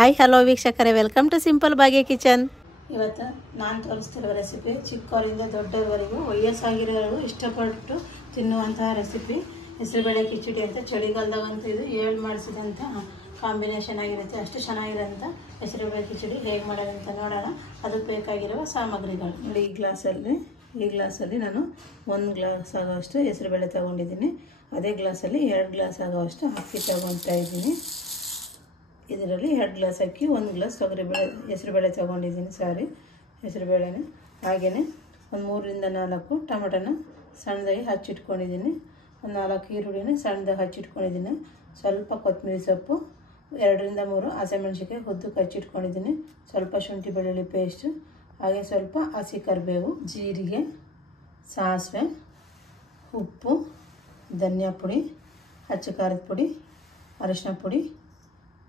Hi hello ವೀಕ್ಷಕರೇ, welcome to simple Bhagya kitchen. ಇವತ್ತು ನಾನು ತೋರಿಸ್ತಿರೋ ರೆಸಿಪಿ ಚಿಕ್ಕವರಿಂದ ದೊಡ್ಡವರೆಗೂ ವಯಸ್ಸಾಗಿರೋರು ಇಷ್ಟಪಟ್ಟು ತಿನ್ನುವಂತಹ ರೆಸಿಪಿ ಹೆಸರುಬೇಳೆ ಕಿಚಡಿ ಅಂತ. ಚಳಿಗಾಲದಾಗಂತೂ ಇದು ಏಳು ಮಾಡಿಸಿದಂಥ ಕಾಂಬಿನೇಷನ್ ಆಗಿರುತ್ತೆ. ಅಷ್ಟು ಚೆನ್ನಾಗಿರೋಂಥ ಹೆಸರುಬೇಳೆ ಕಿಚಡಿ ಹೇಗೆ ಮಾಡೋದಂತ ನೋಡೋಣ. ಅದಕ್ಕೆ ಬೇಕಾಗಿರುವ ಸಾಮಗ್ರಿಗಳು ನೋಡಿ. ಈ ಗ್ಲಾಸಲ್ಲಿ ನಾನು 1 ಗ್ಲಾಸ್ ಆಗೋಷ್ಟು ಹೆಸರುಬೇಳೆ ತೊಗೊಂಡಿದ್ದೀನಿ. ಅದೇ ಗ್ಲಾಸಲ್ಲಿ 2 ಗ್ಲಾಸ್ ಆಗೋಷ್ಟು ಅಕ್ಕಿ ತೊಗೊತಾ ಇದ್ದೀನಿ. ಇದರಲ್ಲಿ 2 ಗ್ಲಾಸ್ ಅಕ್ಕಿ, 1 ಗ್ಲಾಸ್ ಹೆಸರುಬೇಳೆ ತೊಗೊಂಡಿದ್ದೀನಿ. ಹೆಸರುಬೇಳೆನ ಹಾಗೆಯೇ ಒಂದು 3ರಿಂದ 4 ಟೊಮೆಟೊನ ಸಣ್ಣದಾಗಿ ಹಚ್ಚಿಟ್ಕೊಂಡಿದ್ದೀನಿ. ಒಂದು 4 ಈರುಳ್ಳಿನ ಸಣ್ಣದಾಗಿ ಹಚ್ಚಿಟ್ಕೊಂಡಿದ್ದೀನಿ. ಸ್ವಲ್ಪ ಕೊತ್ತಂಬರಿ ಸೊಪ್ಪು, 2ರಿಂದ 3 ಹಸಿಮೆಣಸಿನ್ಕಾಯಿ ಉದ್ದಕ್ಕೆ ಹಚ್ಚಿಟ್ಕೊಂಡಿದ್ದೀನಿ. ಸ್ವಲ್ಪ ಶುಂಠಿ ಬೆಳ್ಳುಳ್ಳಿ ಪೇಸ್ಟು, ಹಾಗೆ ಸ್ವಲ್ಪ ಹಸಿ ಕರಿಬೇವು, ಜೀರಿಗೆ, ಸಾಸಿವೆ, ಉಪ್ಪು, ಧನಿಯಾ ಪುಡಿ, ಅಚ್ಚ ಖಾರದ ಪುಡಿ, ಅರಿಶಿನ ಪುಡಿ,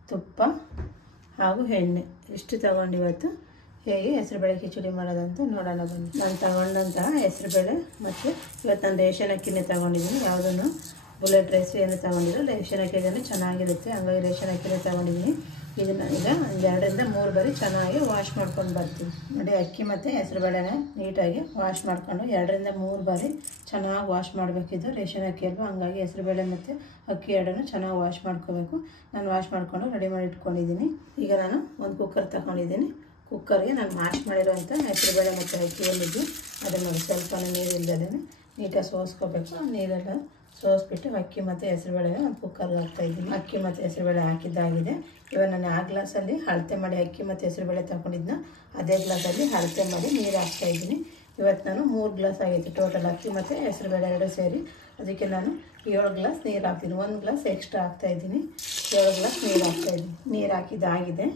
ತುಪ್ಪ ಹಾಗೂ ಎಣ್ಣೆ ಇಷ್ಟು ತಗೊಂಡು ಇವತ್ತು ಹೇಗೆ ಹೆಸರುಬೇಳೆ ಕಿಚಡಿ ಮಾಡೋದಂತ ನೋಡೋಣ ಬನ್ನಿ. ನಾನು ತಗೊಂಡಂತಹ ಹೆಸರುಬೇಳೆ ಮತ್ತು ಇವತ್ತು ನಾನು ರೇಷನ್ ಅಕ್ಕಿನೇ ತಗೊಂಡಿದ್ದೀನಿ. ಯಾವುದನ್ನು ಬುಲೆಟ್ ರೈಸ್ ಏನು ತಗೊಂಡಿಲ್ಲ, ರೇಷನ್ ಅಕ್ಕಿನೇ ಚೆನ್ನಾಗಿರುತ್ತೆ. ಹಂಗಾಗಿ ರೇಷನ್ ಅಕ್ಕಿನೇ ತಗೊಂಡಿದ್ದೀನಿ. ಇದನ್ನು ಈಗ 2ರಿಂದ 3 ಬಾರಿ ಚೆನ್ನಾಗಿ ವಾಶ್ ಮಾಡ್ಕೊಂಡು ಬರ್ತೀನಿ. ನೋಡಿ, ಅಕ್ಕಿ ಮತ್ತು ಹೆಸರುಬೇಳೆನ ನೀಟಾಗಿ ವಾಶ್ ಮಾಡ್ಕೊಂಡು 2ರಿಂದ 3 ಬಾರಿ ಚೆನ್ನಾಗಿ ವಾಶ್ ಮಾಡಬೇಕಿದ್ದು. ರೇಷನ್ ಅಕ್ಕಿ ಅಲ್ವಾ, ಹಂಗಾಗಿ ಹೆಸರುಬೇಳೆ ಮತ್ತು ಅಕ್ಕಿ ಎರಡನ್ನೂ ಚೆನ್ನಾಗಿ ವಾಶ್ ಮಾಡ್ಕೋಬೇಕು. ನಾನು ವಾಶ್ ಮಾಡಿಕೊಂಡು ರೆಡಿ ಮಾಡಿ ಇಟ್ಕೊಂಡಿದ್ದೀನಿ. ಈಗ ನಾನು ಒಂದು ಕುಕ್ಕರ್ ತಗೊಂಡಿದ್ದೀನಿ. ಕುಕ್ಕರ್ಗೆ ನಾನು ವಾಶ್ ಮಾಡಿರೋಂಥ ಹೆಸರುಬೇಳೆ ಮತ್ತು ಅಕ್ಕಿ ಒಳ್ಳಿದ್ದು ಅದನ್ನು ನೋಡಿ ಸ್ವಲ್ಪ ನೀರು ಇಲ್ಲದೇ ನೀಟಾಗಿ ಸೋಸ್ಕೋಬೇಕು. ನೀರೆಲ್ಲ ಸೋಸ್ಬಿಟ್ಟು ಅಕ್ಕಿ ಮತ್ತು ಹೆಸರುಬೇಳೆನ ಒಂದು ಕುಕ್ಕರ್ಗೆ ಹಾಕ್ತಾಯಿದ್ದೀನಿ. ಅಕ್ಕಿ ಮತ್ತು ಹೆಸರುಬೇಳೆ ಹಾಕಿದ್ದಾಗಿದೆ. ಇವಾಗ ನಾನು ಆ ಗ್ಲಾಸಲ್ಲಿ ಅಳತೆ ಮಾಡಿ ಅಕ್ಕಿ ಮತ್ತು ಹೆಸರುಬೇಳೆ ತಗೊಂಡಿದ್ನ ಅದೇ ಗ್ಲಾಸಲ್ಲಿ ಅಳತೆ ಮಾಡಿ ನೀರು ಹಾಕ್ತಾಯಿದ್ದೀನಿ. ಇವತ್ತು ನಾನು 3 ಗ್ಲಾಸ್ ಆಗೈತೆ ಟೋಟಲ್ ಅಕ್ಕಿ ಮತ್ತು ಹೆಸರುಬೇಳೆ 2 ಸೇರಿ. ಅದಕ್ಕೆ ನಾನು 7 ಗ್ಲಾಸ್ ನೀರು ಹಾಕ್ತೀನಿ. 1 ಗ್ಲಾಸ್ ಎಕ್ಸ್ಟ್ರಾ ಹಾಕ್ತಾಯಿದ್ದೀನಿ. 7 ಗ್ಲಾಸ್ ನೀರು ಹಾಕ್ತಾಯಿದ್ದೀನಿ. ನೀರು ಹಾಕಿದ್ದಾಗಿದೆ.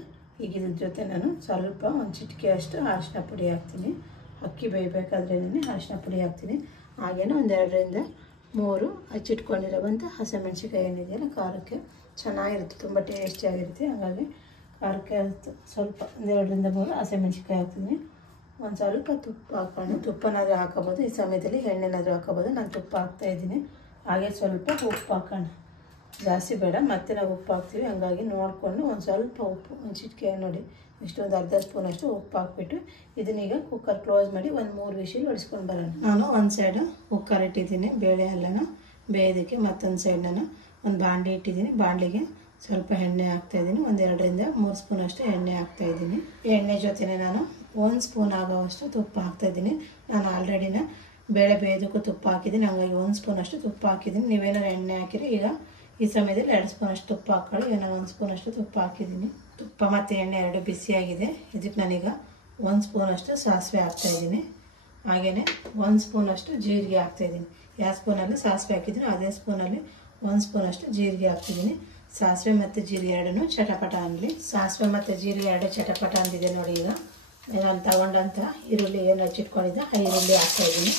ಈಗ ಇದ್ರ ಜೊತೆ ನಾನು ಸ್ವಲ್ಪ ಒಂದು ಚಿಟಿಕೆ ಅಷ್ಟು ಅರಿಶಿನ ಪುಡಿ ಹಾಕ್ತೀನಿ. ಅಕ್ಕಿ ಬೇಯಬೇಕಾದ್ರೆ ಅರಿಶಿನ ಪುಡಿ ಹಾಕ್ತೀನಿ. ಹಾಗೇನೆ ಒಂದು 2ರಿಂದ 3 ಹಚ್ಚಿಟ್ಕೊಂಡಿರೋವಂಥ ಹಸಿಮೆಣಸಿನ್ಕಾಯಿ ಏನಿದೆಯಲ್ಲ, ಖಾರಕ್ಕೆ ಚೆನ್ನಾಗಿರುತ್ತೆ, ತುಂಬ ಟೇಸ್ಟಿಯಾಗಿರುತ್ತೆ. ಹಾಗಾಗಿ ಖಾರಕ್ಕೆ ಸ್ವಲ್ಪ 2ರಿಂದ 3 ಹಸಿಮೆಣಸಿನ್ಕಾಯಿ ಹಾಕ್ತೀನಿ. ಒಂದು ಸ್ವಲ್ಪ ತುಪ್ಪ ಹಾಕ್ಕೊಂಡು, ತುಪ್ಪನಾದರೂ ಹಾಕೋಬೋದು, ಈ ಸಮಯದಲ್ಲಿ ಎಣ್ಣೆನಾದರೂ ಹಾಕೋಬೋದು. ನಾನು ತುಪ್ಪ ಹಾಕ್ತಾಯಿದ್ದೀನಿ. ಹಾಗೆ ಸ್ವಲ್ಪ ಉಪ್ಪು ಹಾಕೋಣ, ಜಾಸ್ತಿ ಬೇಡ, ಮತ್ತೆ ನಾವು ಉಪ್ಪು ಹಾಕ್ತೀವಿ. ಹಂಗಾಗಿ ನೋಡಿಕೊಂಡು ಒಂದು ಸ್ವಲ್ಪ ಉಪ್ಪು, ಒಂದು ಚಿಟಿಕೆ ನೋಡಿ ಇಷ್ಟೊಂದು ಅರ್ಧ ಸ್ಪೂನಷ್ಟು ಉಪ್ಪು ಹಾಕ್ಬಿಟ್ಟು ಇದನ್ನೀಗ ಕುಕ್ಕರ್ ಕ್ಲೋಸ್ ಮಾಡಿ ಒಂದು 3 ವಿಷಿಲ್ ಹೊಡಿಸ್ಕೊಂಡು ಬರೋಣ. ನಾನು ಒಂದು ಸೈಡು ಕುಕ್ಕರ್ ಇಟ್ಟಿದ್ದೀನಿ ಬೇಳೆ ಎಲ್ಲನೂ ಬೇಯೋದಕ್ಕೆ. ಮತ್ತೊಂದು ಸೈಡ್ ನಾನು ಒಂದು ಬಾಣಲಿ ಇಟ್ಟಿದ್ದೀನಿ. ಬಾಣಲಿಗೆ ಸ್ವಲ್ಪ ಎಣ್ಣೆ ಹಾಕ್ತಾಯಿದ್ದೀನಿ. ಒಂದು 2ರಿಂದ 3 ಸ್ಪೂನಷ್ಟು ಎಣ್ಣೆ ಹಾಕ್ತಾಯಿದ್ದೀನಿ. ಎಣ್ಣೆ ಜೊತೆನೇ ನಾನು 1 ಸ್ಪೂನ್ ಆಗೋವಷ್ಟು ತುಪ್ಪ ಹಾಕ್ತಾಯಿದ್ದೀನಿ. ನಾನು ಆಲ್ರೆಡಿನ ಬೇಳೆ ಬೇಯೋದಕ್ಕೂ ತುಪ್ಪ ಹಾಕಿದ್ದೀನಿ, ಹಾಗಾಗಿ 1 ಸ್ಪೂನಷ್ಟು ತುಪ್ಪ ಹಾಕಿದ್ದೀನಿ. ನೀವೇನಾದ್ರು ಎಣ್ಣೆ ಹಾಕಿರಿ. ಈಗ ಈ ಸಮಯದಲ್ಲಿ 2 ಸ್ಪೂನಷ್ಟು ತುಪ್ಪ ಹಾಕ್ಕೊಳ್ಳಿ. ಈಗ ನಾನು 1 ಸ್ಪೂನಷ್ಟು ತುಪ್ಪ ಹಾಕಿದ್ದೀನಿ. ತುಪ್ಪ ಮತ್ತು ಎಣ್ಣೆ 2 ಬಿಸಿಯಾಗಿದೆ. ಇದಕ್ಕೆ ನಾನೀಗ 1 ಸ್ಪೂನಷ್ಟು ಸಾಸಿವೆ ಹಾಕ್ತಾಯಿದ್ದೀನಿ. ಹಾಗೆಯೇ 1 ಸ್ಪೂನಷ್ಟು ಜೀರಿಗೆ ಹಾಕ್ತಾಯಿದ್ದೀನಿ. ಯಾವ ಸ್ಪೂನಲ್ಲಿ ಸಾಸಿವೆ ಹಾಕಿದ್ದೀನಿ ಅದೇ ಸ್ಪೂನಲ್ಲಿ 1 ಸ್ಪೂನಷ್ಟು ಜೀರಿಗೆ ಹಾಕ್ತಿದ್ದೀನಿ. ಸಾಸಿವೆ ಮತ್ತು ಜೀರಿಗೆ ಎರಡನ್ನೂ ಚಟಪಟ ಅನ್ನಲಿ. ಸಾಸಿವೆ ಮತ್ತು ಜೀರಿಗೆ 2 ಚಟಪಟ ಅಂದಿದೆ ನೋಡಿ. ಈಗ ನಾನು ತಗೊಂಡಂಥ ಈರುಳ್ಳಿ ಏನು ಹಚ್ಚಿಟ್ಕೊಂಡಿದ್ದೆ ಆ ಈರುಳ್ಳಿ ಹಾಕ್ತಾಯಿದ್ದೀನಿ.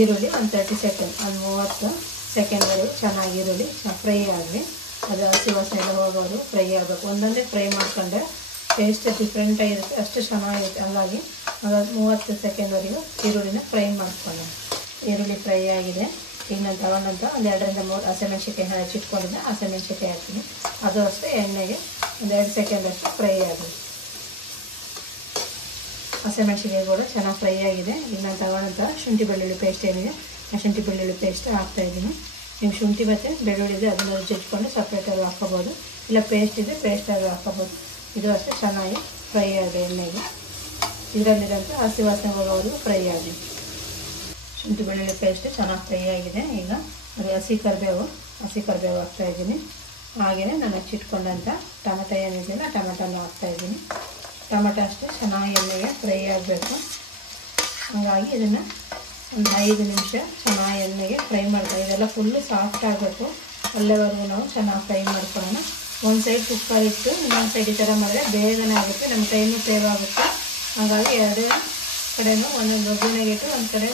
ಈರುಳ್ಳಿ ಒಂದು 30 ಸೆಕೆಂಡ್, ಒಂದು 30 ಸೆಕೆಂಡ್ವರೆಗೂ ಚೆನ್ನಾಗಿ ಈರುಳ್ಳಿ ಫ್ರೈ ಆಗಲಿ. ಅದು ಹಸಿ ವಾಸನೆ ಎಲ್ಲ ಹೋಗೋದು ಫ್ರೈ ಆಗಬೇಕು. ಒಂದೊಂದೇ ಫ್ರೈ ಮಾಡ್ಕೊಂಡ್ರೆ ಟೇಸ್ಟ್ ಡಿಫ್ರೆಂಟಾಗಿರುತ್ತೆ, ಅಷ್ಟು ಚೆನ್ನಾಗಿರುತ್ತೆ. ಹಾಗಾಗಿ 30 ಸೆಕೆಂಡ್ವರೆಗೂ ಈರುಳ್ಳಿನ ಫ್ರೈ ಮಾಡ್ಕೊಳ್ಳೋಣ. ಈರುಳ್ಳಿ ಫ್ರೈ ಆಗಿದೆ. ಈಗ ನಾನು ತಗೊಂಡಂಥ ಒಂದು 2ರಿಂದ 3 ಹಸಿಮೆಣಸಿನ್ಕಾಯಿ ಹಚ್ಚಿಟ್ಕೊಂಡಿದ್ದೆ, ಹಸಿಮೆಣಸಿನ್ಕಾಯಿ ಹಾಕ್ತೀನಿ. ಅದು ಅಷ್ಟೇ ಎಣ್ಣೆಗೆ ಒಂದು 2 ಸೆಕೆಂಡ್ ಅಷ್ಟು ಫ್ರೈ ಆಗಲಿ. ಹಸಿಮೆಣಸಿನ್ಕಾಯಿ ಕೂಡ ಚೆನ್ನಾಗಿ ಫ್ರೈ ಆಗಿದೆ. ಈಗ ನಾನು ತಗೊಂಡಂಥ ಶುಂಠಿ ಬೆಳ್ಳುಳ್ಳಿ ಪೇಸ್ಟ್ ಏನಿದೆ ಆ ಶುಂಠಿ ಬೆಳ್ಳುಳ್ಳಿ ಪೇಸ್ಟ್ ಹಾಕ್ತಾಯಿದ್ದೀನಿ. ನೀವು ಶುಂಠಿ ಮತ್ತು ಬೆಳ್ಳುಳ್ಳಿ ಇದೆ ಅದನ್ನು ರುಚಿಟ್ಕೊಂಡು ಸಪ್ರೇಟಾಗಿ ಹಾಕ್ಕೋಬೋದು, ಇಲ್ಲ ಪೇಸ್ಟ್ ಇದೆ ಪೇಸ್ಟಾಗಿ ಹಾಕ್ಕೋಬೋದು. ಇದು ಅಷ್ಟೇ ಚೆನ್ನಾಗಿ ಫ್ರೈ ಆಗಿದೆ ಎಣ್ಣೆಗೆ. ಇದರಲ್ಲಿರೋಂಥ ಹಸಿ ವಾಸನೆ ಹೋಗೋವರೆಗೂ ಫ್ರೈ ಆಗಿದೆ. ಶುಂಠಿ ಬೆಳ್ಳುಳ್ಳಿ ಪೇಸ್ಟ್ ಚೆನ್ನಾಗಿ ಫ್ರೈ ಆಗಿದೆ. ಈಗ ಅದು ಹಸಿ ಕರಿಬೇವು ಹಾಕ್ತಾಯಿದ್ದೀನಿ. ಹಾಗೆಯೇ ನಾನು ಹಚ್ಚಿಟ್ಕೊಂಡಂಥ ಟೊಮೆಟೊ ಏನಿದೆಯಲ್ಲ ಟೊಮೆಟೊನ ಹಾಕ್ತಾಯಿದ್ದೀನಿ. ಟೊಮೆಟೊ ಅಷ್ಟೇ ಚೆನ್ನಾಗಿ ಎಣ್ಣೆಗೆ ಫ್ರೈ ಆಗಬೇಕು. ಹಾಗಾಗಿ ಇದನ್ನು ಒಂದು 5 ನಿಮಿಷ ಚೆನ್ನಾಗಿ ಎಣ್ಣೆಗೆ ಫ್ರೈ ಮಾಡ್ಕೊಳ್ಳಿ. ಇದೆಲ್ಲ ಫುಲ್ಲು ಸಾಫ್ಟ್ ಆಗಬೇಕು, ಅಲ್ಲಿವರೆಗೂ ನಾವು ಚೆನ್ನಾಗಿ ಫ್ರೈ ಮಾಡ್ಕೊಳ್ಳೋಣ. ಒಂದು ಸೈಡ್ ಕುಕ್ಕರ್ ಇಟ್ಟು ಇನ್ನೊಂದು ಸೈಡ್ ಈ ಥರ ಮಾಡಿದ್ರೆ ಬೇಗನೆ ಆಗುತ್ತೆ, ನಮ್ಮ ಟೈಮು ಸೇವ್ ಆಗುತ್ತೆ. ಹಾಗಾಗಿ 2 ಕಡೆಯೂ ಒಂದೊಂದು ಒಗ್ಗರಣೆಗೆ ಇಟ್ಟು ಒಂದು ಕಡೆ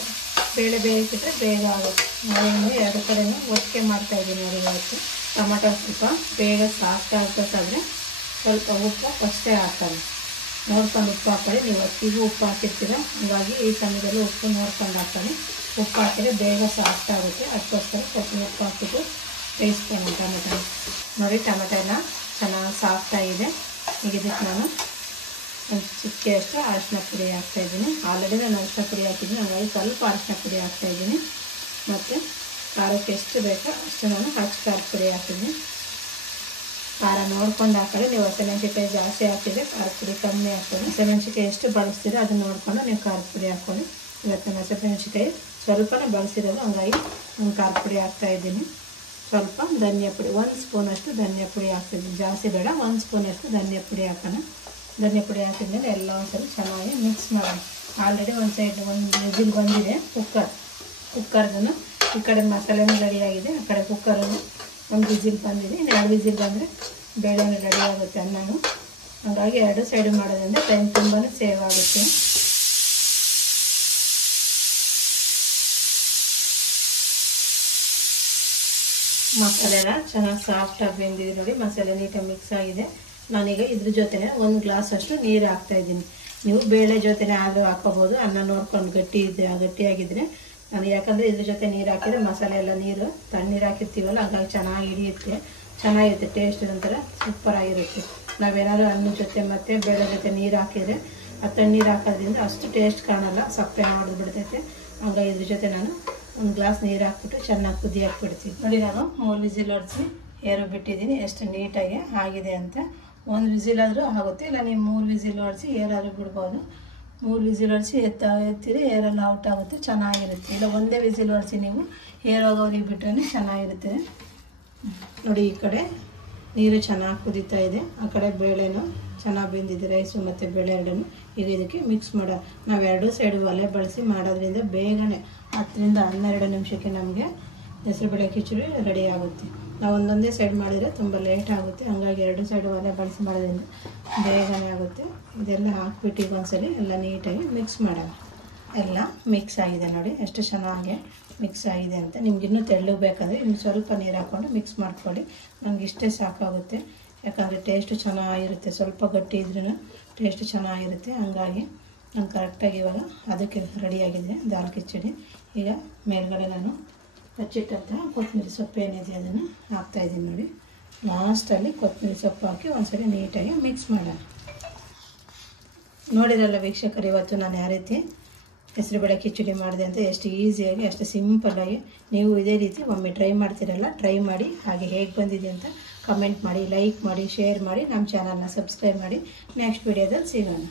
ಬೇಳೆ ಬೇಯಿಸಿಟ್ರೆ ಬೇಗ ಆಗುತ್ತೆ. ನಾನು 2 ಕಡೆಯೂ ಒಟ್ಟಿಗೆ ಮಾಡ್ತಾಯಿದ್ದೀನಿ. ಇವತ್ತು ಟೊಮೆಟೊ ಸ್ವಲ್ಪ ಬೇಗ ಸಾಫ್ಟ್ ಆಗಬೇಕಾದ್ರೆ ಸ್ವಲ್ಪ ಉಪ್ಪು ಫಸ್ಟೇ ಹಾಕ್ತಾರೆ. ನೋಡ್ಕೊಂಡು ಉಪ್ಪು ಹಾಕೊಳ್ಳಿ. ನೀವು ಅಕ್ಕಿಗೂ ಉಪ್ಪು ಹಾಕಿರ್ತೀರ, ಹಾಗಾಗಿ ಈ ಸಮಯದಲ್ಲಿ ಉಪ್ಪು ನೋಡ್ಕೊಂಡು ಹಾಕೊಳ್ಳಿ. ಉಪ್ಪು ಹಾಕಿದ್ರೆ ಬೇಗ ಸಾಫ್ಟ್ ಆಗುತ್ತೆ. ಅದಕ್ಕೋಸ್ಕರ ಸ್ವಲ್ಪ ಉಪ್ಪು ಹಾಕಿಬಿಟ್ಟು ಬೇಯಿಸ್ತೀನಿ ಟೊಮೆಟೊ ನೋಡಿ. ಟೊಮೆಟೊ ಎಲ್ಲ ಚೆನ್ನಾಗಿ ಸಾಫ್ಟಾಗಿದೆ. ಈಗ ಇದಕ್ಕೆ ನಾನು ಒಂದು ಚಿಕ್ಕೆಯಷ್ಟು ಅರಿಶಿನ ಪುಡಿ ಹಾಕ್ತಾಯಿದ್ದೀನಿ. ಆಲ್ರೆಡಿ ನಾನು ಅರಿಶಿನ ಪುಡಿ ಹಾಕಿದ್ದೀನಿ, ಹಾಗಾಗಿ ಸ್ವಲ್ಪ ಅರಿಶಿನ ಪುಡಿ ಹಾಕ್ತಾಯಿದ್ದೀನಿ. ಮತ್ತು ಖಾರಕ್ಕೆ ಎಷ್ಟು ಬೇಕೋ ಅಷ್ಟು ನಾನು ಖಾರದ ಪುಡಿ ಹಾಕಿದ್ದೀನಿ. ಖಾರ ನೋಡ್ಕೊಂಡು ಹಾಕೊಳ್ಳಿ. ನೀವು ಹಸಿಮೆಣ್ಸಿಕಾಯಿ ಜಾಸ್ತಿ ಹಾಕಿದರೆ ಖಾರದ ಪುಡಿ ಕಮ್ಮಿ ಹಾಕ್ಕೊಳ್ಳಿ. ಹಸಿಮೆಣ್ಸಿಕಾಯಿ ಎಷ್ಟು ಬಳಸ್ತೀರೋ ಅದನ್ನು ನೋಡಿಕೊಂಡು ನೀವು ಖಾರದ ಪುಡಿ ಹಾಕ್ಕೊಳ್ಳಿ. ಇವತ್ತು ನಾನು ಹಸಿಮೆಣ್ಸಿಕಾಯಿ ಸ್ವಲ್ಪನೇ ಬಳಸಿರೋದು, ಹಂಗಾಗಿ ನಾನು ಖಾರದ ಪುಡಿ ಹಾಕ್ತಾಯಿದ್ದೀನಿ. ಸ್ವಲ್ಪ ಧನಿಯಾ ಪುಡಿ 1 ಸ್ಪೂನಷ್ಟು ಧನಿಯಾ ಪುಡಿ ಹಾಕ್ತಿದ್ದೀನಿ, ಜಾಸ್ತಿ ಬೇಡ. 1 ಸ್ಪೂನಷ್ಟು ಧನಿಯಾ ಪುಡಿ ಹಾಕೋಣ. ಧನಿಯಾ ಪುಡಿ ಹಾಕಿದ್ಮೇಲೆ ಎಲ್ಲ ಒಂದ್ಸಲ ಚೆನ್ನಾಗಿ ಮಿಕ್ಸ್ ಮಾಡೋಣ. ಆಲ್ರೆಡಿ ಒಂದು ಸೈಡ್ ಒಂದು ವಿಜಿಲ್ ಬಂದಿದೆ ಕುಕ್ಕರ್ದು. ಈ ಕಡೆ ಮಸಾಲೆನೂ ರೆಡಿಯಾಗಿದೆ, ಆ ಕಡೆ ಕುಕ್ಕರನ್ನು ಒಂದು ವಿಜಿಲ್ ಬಂದಿದೆ. ಇನ್ನು 2 ವಿಜಿಲ್ ಬಂದರೆ ಬೇಳೆನೂ ರೆಡಿ ಆಗುತ್ತೆ ಅನ್ನನೂ. ಹಾಗಾಗಿ 2 ಸೈಡ್ ಮಾಡೋದ್ರಿಂದ ಟೈಮ್ ತುಂಬಾ ಸೇವ್ ಆಗುತ್ತೆ. ಮಸಾಲೆ ಎಲ್ಲ ಚೆನ್ನಾಗಿ ಸಾಫ್ಟಾಗಿ ಬೆಂದಿದೆ ನೋಡಿ. ಮಸಾಲೆ ನೀಟಾಗಿ ಮಿಕ್ಸ್ ಆಗಿದೆ. ನಾನೀಗ ಇದ್ರ ಜೊತೆ 1 ಗ್ಲಾಸ್ ಅಷ್ಟು ನೀರು ಹಾಕ್ತಾಯಿದ್ದೀನಿ. ನೀವು ಬೇಳೆ ಜೊತೆನೇ ಆದರೂ ಹಾಕೋಬೋದು, ಅನ್ನ ನೋಡ್ಕೊಂಡು ಗಟ್ಟಿಯಾಗಿದ್ದರೆ. ನಾನು ಯಾಕಂದರೆ ಇದ್ರ ಜೊತೆ ನೀರು ಹಾಕಿದರೆ ಮಸಾಲೆ ಎಲ್ಲ ನೀರು ತಣ್ಣೀರು ಹಾಕಿರ್ತೀವಲ್ಲ, ಹಾಗಾಗಿ ಚೆನ್ನಾಗಿರುತ್ತೆ ಟೇಸ್ಟ್ ಒಂಥರ ಸೂಪರಾಗಿರುತ್ತೆ. ನಾವೇನಾದ್ರು ಅನ್ನದ ಜೊತೆ ಮತ್ತು ಬೇಳೆ ಜೊತೆ ನೀರು ಹಾಕಿದರೆ ಆ ತಣ್ಣೀರು ಹಾಕೋದ್ರಿಂದ ಅಷ್ಟು ಟೇಸ್ಟ್ ಕಾಣಲ್ಲ, ಸಪ್ಪೆ ಹೊಡೆದು ಬಿಡ್ತೈತೆ. ಹಾಗಾಗಿ ಇದ್ರ ಜೊತೆ ನಾನು 1 ಗ್ಲಾಸ್ ನೀರು ಹಾಕ್ಬಿಟ್ಟು ಚೆನ್ನಾಗಿ ಕುದಿ ಹಾಕ್ಬಿಡ್ತೀನಿ ನೋಡಿ. ನಾನು 3 ವಿಸಿಲ್ ಹೊಡಿಸಿ ಏರು ಬಿಟ್ಟಿದ್ದೀನಿ, ಎಷ್ಟು ನೀಟಾಗಿ ಆಗಿದೆ ಅಂತ. 1 ವಿಸಿಲ್ ಆದರೂ ಆಗುತ್ತೆ, ಇಲ್ಲ ನೀವು 3 ವಿಸಿಲ್ ಹೊಡಿಸಿ ಏರಾದರೂ ಬಿಡ್ಬೋದು. 3 ವಿಸಿಲ್ ಹೊಡಿಸಿ ಎತ್ತೀರಿ ಏರೆಲ್ಲ ಔಟ್ ಆಗುತ್ತೆ, ಚೆನ್ನಾಗಿರುತ್ತೆ. ಇಲ್ಲ ಒಂದೇ ವಿಸಿಲ್ ಹೊಡಿಸಿ ನೀವು ಏರೋಗೋರಿಗೆ ಬಿಟ್ಟರೆ ಚೆನ್ನಾಗಿರುತ್ತೆ ನೋಡಿ. ಈ ಕಡೆ ನೀರು ಚೆನ್ನಾಗಿ ಕುದೀತಾ ಇದೆ, ಆ ಕಡೆ ಬೇಳೆನೂ ಚೆನ್ನಾಗಿ ಬೆಂದಿದೆ, ರೈಸು ಮತ್ತು ಬೇಳೆ ಎರಡನ್ನು. ಈಗ ಇದಕ್ಕೆ ಮಿಕ್ಸ್ ಮಾಡೋ. ನಾವು 2 ಸೈಡು ಒಲೆ ಬಳಸಿ ಮಾಡೋದ್ರಿಂದ ಬೇಗನೆ 10 ರಿಂದ 12 ನಿಮಿಷಕ್ಕೆ ನಮಗೆ ಹೆಸರುಬೇಳೆ ಕಿಚಡಿ ರೆಡಿ ಆಗುತ್ತೆ. ನಾವು ಒಂದೊಂದೇ ಸೈಡ್ ಮಾಡಿದರೆ ತುಂಬ ಲೇಟ್ ಆಗುತ್ತೆ, ಹಾಗಾಗಿ 2 ಸೈಡು ಒಲೆ ಬಳಸಿ ಮಾಡೋದ್ರಿಂದ ಬೇಗನೆ ಆಗುತ್ತೆ. ಇದೆಲ್ಲ ಹಾಕ್ಬಿಟ್ಟು ಈಗ ಒಂದ್ಸಲಿ ಎಲ್ಲ ನೀಟಾಗಿ ಮಿಕ್ಸ್ ಮಾಡೋಣ. ಎಲ್ಲ ಮಿಕ್ಸ್ ಆಗಿದೆ ನೋಡಿ, ಎಷ್ಟು ಚೆನ್ನಾಗಿ ಮಿಕ್ಸ್ ಆಗಿದೆ ಅಂತ. ನಿಮ್ಗೆ ಇನ್ನೂ ತೆಳ್ಳಗೆ ಬೇಕಾದರೆ ಇನ್ನು ಸ್ವಲ್ಪ ನೀರು ಹಾಕ್ಕೊಂಡು ಮಿಕ್ಸ್ ಮಾಡ್ಕೊಳ್ಳಿ. ನನಗೆ ಇಷ್ಟೇ ಸಾಕಾಗುತ್ತೆ, ಯಾಕಂದರೆ ಟೇಸ್ಟು ಚೆನ್ನಾಗಿರುತ್ತೆ. ಸ್ವಲ್ಪ ಗಟ್ಟಿ ಇದ್ರೂ ಟೇಸ್ಟ್ ಚೆನ್ನಾಗಿರುತ್ತೆ. ಹಂಗಾಗಿ ನಾನು ಕರೆಕ್ಟಾಗಿ ಇವಾಗ ಅದಕ್ಕೆ ರೆಡಿಯಾಗಿದೆ ದಾಲ್ ಕಿಚಡಿ. ಈಗ ಮೇಲ್ಗಡೆ ನಾನು ಹಚ್ಚಿಟ್ಟಂಥ ಕೊತ್ತಂಬರಿ ಸೊಪ್ಪು ಏನಿದೆ ಅದನ್ನು ಹಾಕ್ತಾಯಿದ್ದೀನಿ ನೋಡಿ. ಲಾಸ್ಟಲ್ಲಿ ಕೊತ್ತಂಬರಿ ಸೊಪ್ಪು ಹಾಕಿ ಒಂದ್ಸರಿ ನೀಟಾಗಿ ಮಿಕ್ಸ್ ಮಾಡೋಣ. ನೋಡಿರಲ್ಲ ವೀಕ್ಷಕರು, ಇವತ್ತು ನಾನು ಯಾವ ರೀತಿ ಹೆಸರುಬೇಳೆ ಕಿಚಡಿ ಮಾಡಿದೆ ಅಂತ. ಎಷ್ಟು ಈಸಿಯಾಗಿ, ಅಷ್ಟು ಸಿಂಪಲ್ಲಾಗಿ ನೀವು ಇದೇ ರೀತಿ ಒಮ್ಮೆ ಟ್ರೈ ಮಾಡ್ತೀರಲ್ಲ, ಟ್ರೈ ಮಾಡಿ. ಹಾಗೆ ಹೇಗೆ ಬಂದಿದೆ ಅಂತ ಕಮೆಂಟ್ ಮಾಡಿ, ಲೈಕ್ ಮಾಡಿ, ಶೇರ್ ಮಾಡಿ, ನಮ್ಮ ಚಾನಲ್ನ ಸಬ್ಸ್ಕ್ರೈಬ್ ಮಾಡಿ. ನೆಕ್ಸ್ಟ್ ವಿಡಿಯೋದಲ್ಲಿ ಸಿಗೋಣ.